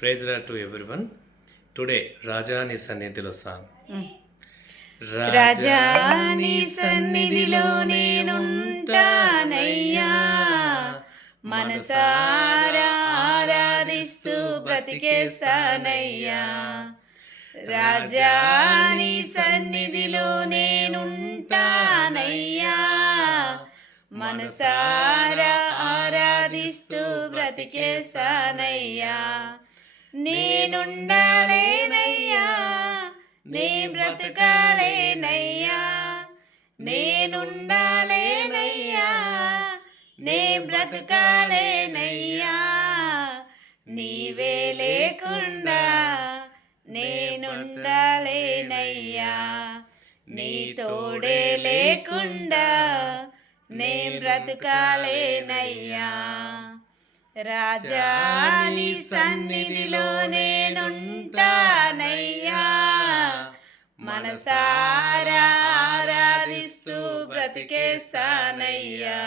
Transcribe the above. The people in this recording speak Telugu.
Praise lord to everyone. Today రాజా నీ సన్నిధిలో సాంగ్. రాజా నీ సన్నిధిలో నేనుంటానయ్యా, మనసారా ఆరాధిస్తూ బ్రతికేస్తానయ్యా. రాజా నీ సన్నిధిలో నేనుంటానయ్యా, మనసారా ఆరాధిస్తూ బ్రతికేస్తానయ్యా. నేనుండాలేనయ్యా, నే బ్రతకాలేనయ్యా, నేనుండాలేనయ్యా, నే బ్రతకాలేనయ్యా. నీవే లేకుండా నేనుండాలేనయ్యా, నీ తోడే లేకుండా నే బ్రతకాలేనయ్యా. రాజా నీ సన్నిధిలో నేనుంటానయ్యా, మనసారా ఆరాధిస్తూ బ్రతికేస్తానయ్యా.